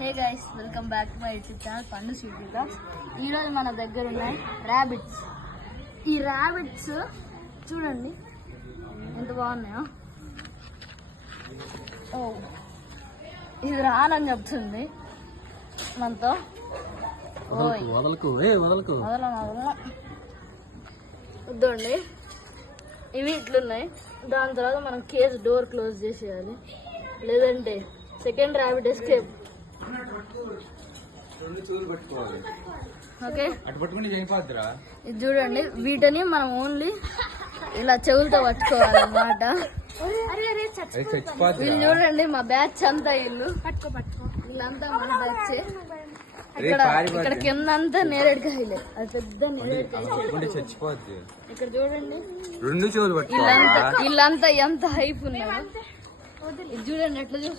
Hey guys, welcome back to my YouTube channel పండు Sweety blogs. ఈరోజు మన దగ్గర ఉన్నాయి ర్యాబిట్స్. ఈ ర్యాబిట్స్ చూడండి ఎంత బాగున్నాయో. ఓ, ఇది రానని చెప్తుంది మనతో. వద్దండి, ఇవి ఇట్లున్నాయి. దాని తర్వాత మనం కేజ్ డోర్ క్లోజ్ చేసేయాలి, లేదంటే సెకండ్ ర్యాబిట్ ఎస్కేప్. ఓకే, ఇది చూడండి. వీటిని మనం ఓన్లీ ఇలా చెవులతో పట్టుకోవాలన్నమాట. వీళ్ళు చూడండి, మా బ్యాచ్ అంతా వీళ్ళంతా మన బ్యాచ్. ఇక్కడ కింద అంతా నేరేడుకాయలే, అది పెద్ద నేరేడుకాయ. ఇక్కడ చూడండి, వీళ్ళంతా ఎంత హైప్ ఉన్నారు. ఇది చూడండి ఎట్లా చూస్తున్నారు.